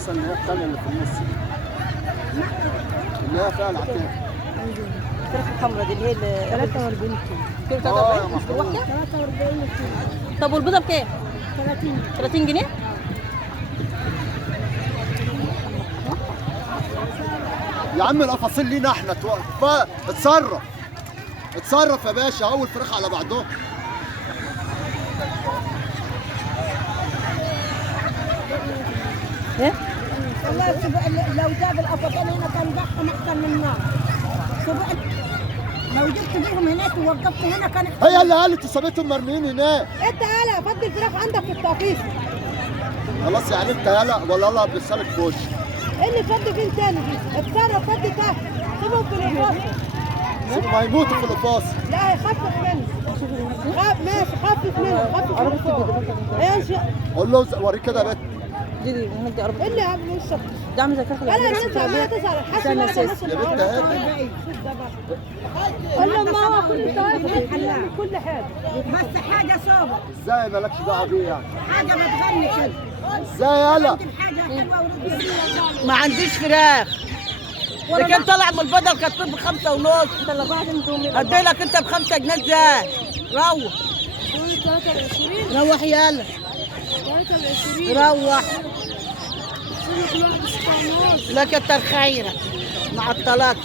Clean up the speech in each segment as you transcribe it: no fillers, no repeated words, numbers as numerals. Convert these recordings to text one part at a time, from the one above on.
الكيسه اللي هي الثانيه اللي في النص دي، اللي هي فيها العتاق. الفراخ الحمراء دي اللي هي 43 كيلو. 43 مش واحده؟ 43 كيلو. طب والبيضه بكام؟ 30. 30 جنيه؟ يا عم القفاصين لينا احنا اتصرف اتصرف يا باشا، اول فراخ على بعضهم. ايه؟ والله لو جاب القفطان هنا كان ضخم احسن من النار. لو جبت بيهم هناك ووقفت هنا كان هي اللي قالت اصابتهم مرميين هناك. انت هلا فضي الفراخ عندك في التقييس. خلاص يعني انت يلا ولا الله بيسالك في وشك. ايه اللي فضي فين تاني دي؟ اتصرف فضي تحت سيبهم في الفاصل. سيبهم هيموتوا في القفاص. لا هيخفف منه. ماشي خفف منه خفف منه. ايش قول له وريك كده يا بت. دي هندي ايه اللي عامل وشك؟ ده عامل زي الفراخ اللي انا عندنا. ننسى ما تسال الحشو ولا نص يا بنت هات. كل ما هو كل كل حاجه بس حاجه صوبه. ازاي مالكش دعوه بيه يعني؟ حاجه بتغني كده. ازاي يلا؟ حاجه حلوه ورد. ما عنديش فراخ. ده كان طالع من البدل كانت ب5 ونص. انت اللي بعد انتم هديلك انت ب5 جنيه ازاي؟ روح 23 روح يلا 23 روح. كل واحد 6 ونص. لا كتر خيرك مع الطلاق.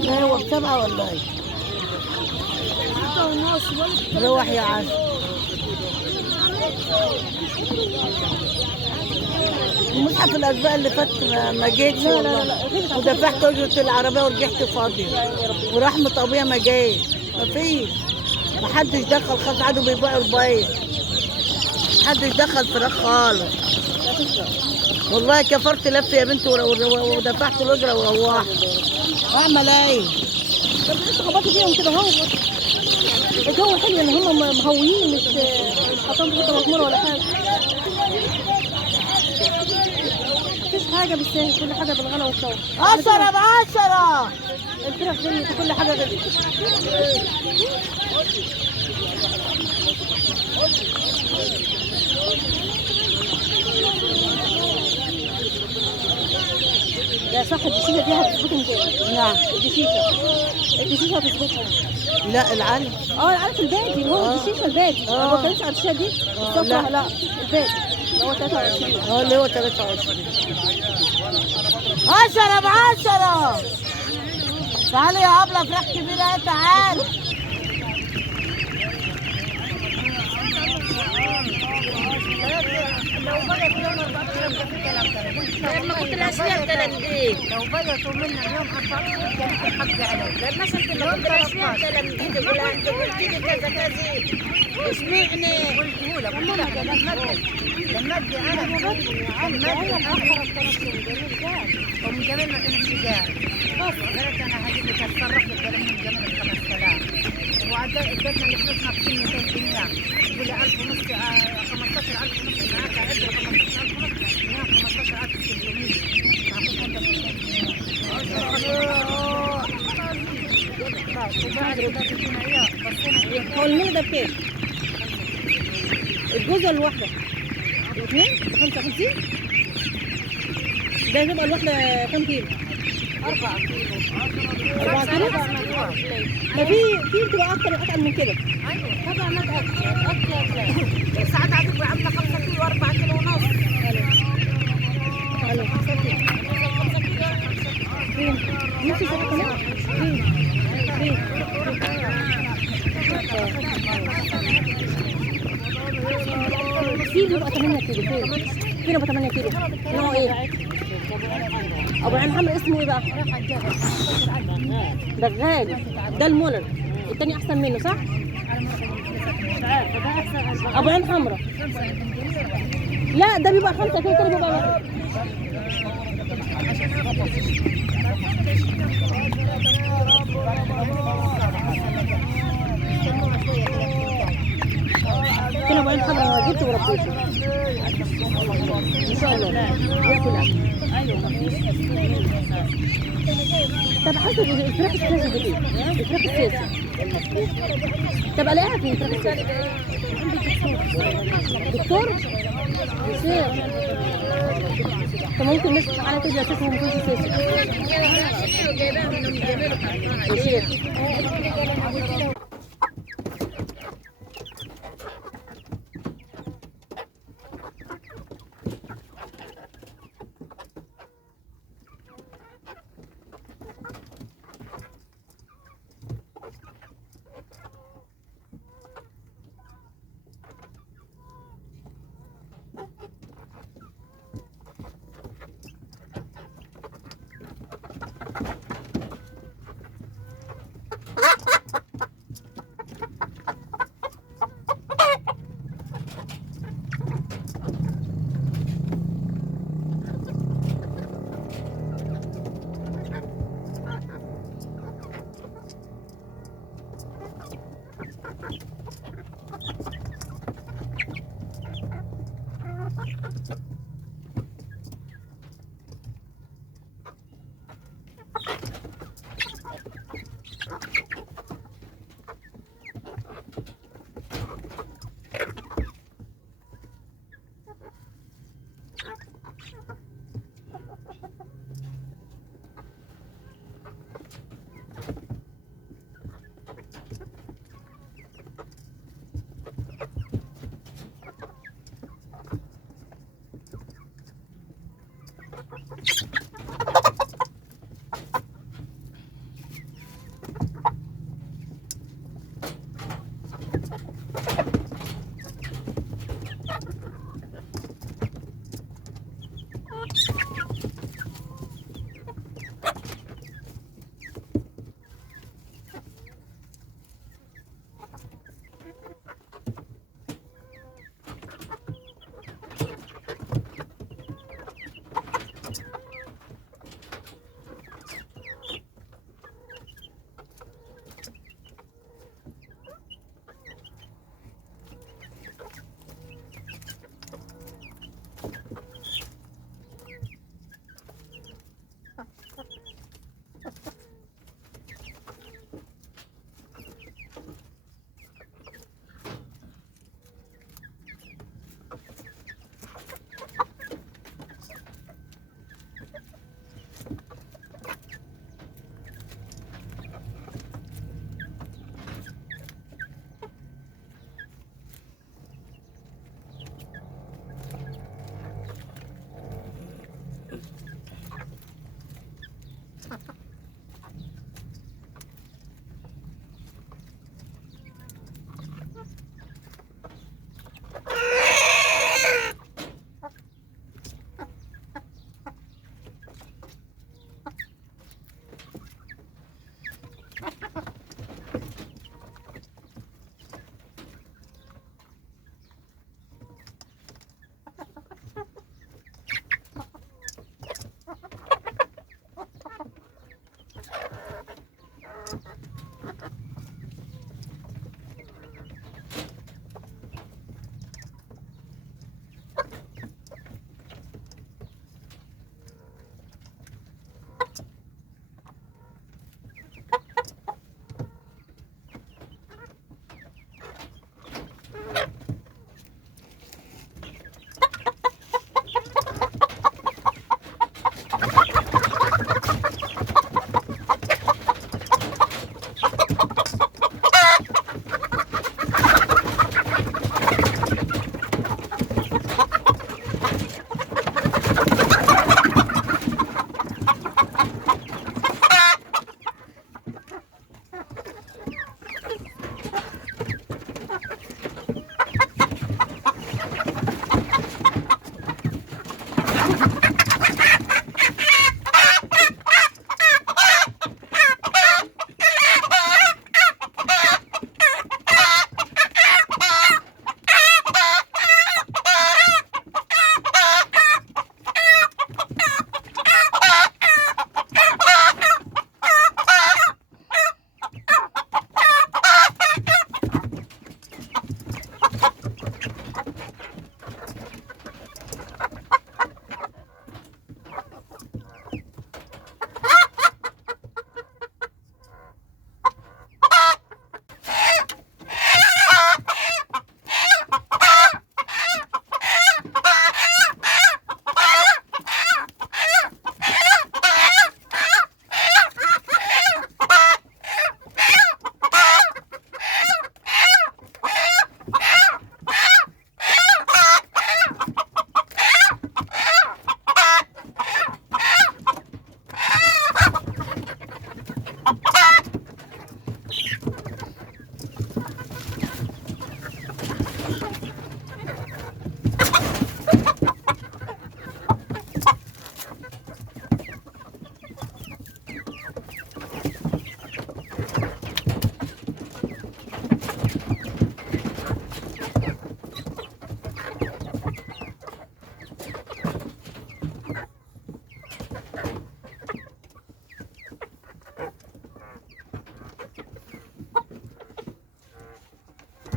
لا هو ب7 ولا ايه؟ 6 ونص. روح يا عم. المصحف الاسبوع اللي فات ما جيتش والله. ودفعت اجرة العربية ورجعت فاضية. ورحمة ابويا ما جاش. مفيش. محدش دخل خالص، قعدوا بيبيعوا البيض. محدش دخل فراخ خالص. والله كفرت لف يا بنتي ودفعت الاجرة وروحت. اعمل ايه؟ طب لسه خبطوا فيهم كده اهو. الجو حلو ان هم مهويين مش حاطين في مطمره ولا حاجه. مفيش حاجه بالسهل، كل حاجه بالغلا والشوق. 10 ب10. الفراخ غليت وكل حاجه غليت. يا صاحب الدشيشه دي هتظبطهم كام؟ نعم الدشيشه هتظبطهم. لا العلف. العلف البادي اللي هو الدشيشه البادي. ما بتكلمش على الدشيشه دي الصفراء. لا البادي اللي هو 23. اللي هو 23. 10 ب10. تعالي يا ابله فراخ كبيره اهي تعالي. لما كنت الاشياء تلمديك لو بدأتوا منا اليوم 14 كان الحق عليك. لما شفت لما كنت الاشياء تلمديك تقول انت قلت لي كذا كذا اشمعنى؟ قلته لك لما ادي انا ومن جمال ما كانش جاي. قالت انا هجيب لك اتصرف لك من جمال ال 5000 وادتنا الفلوس ناقصين 200 جنيه. تقول لي 1000 ونص 15000 ونص معاك عدل 15000 ونص معاك 15800. هو المولد ده بكام؟ الجوزة الواحدة الاثنين 55. ده تبقى الواحدة كام كيلو؟ 4 كيلو. 4 كيلو؟ ما في بتبقى أتقل من كده. أيوه طبعا أتقل. ساعات هتبقى عاملة 5 كيلو 4 كيلو ونص. حلو. نفس الساعة كمان؟ في بيبقى 8 كيلو. فين ابو 8 كيلو؟ نوعه ايه؟ ابو عين حمرا اسمه ايه بقى؟ ده الغالي. ده المولر. التاني احسن منه صح؟ ابو عين حمرا. لا ده بيبقى 5 كيلو، التاني بيبقى كده. ابو عين حمرا جبته وربيته ان شاء الله ياكل اكل. ايوه طب حسب الفراخ الساسي دي ايه؟ الفراخ الساسي طب الاقيها فين؟ دكتور؟ شيخ. طب ممكن نسمع على كده اساسه ما يكونش اساسي. يا شيخ.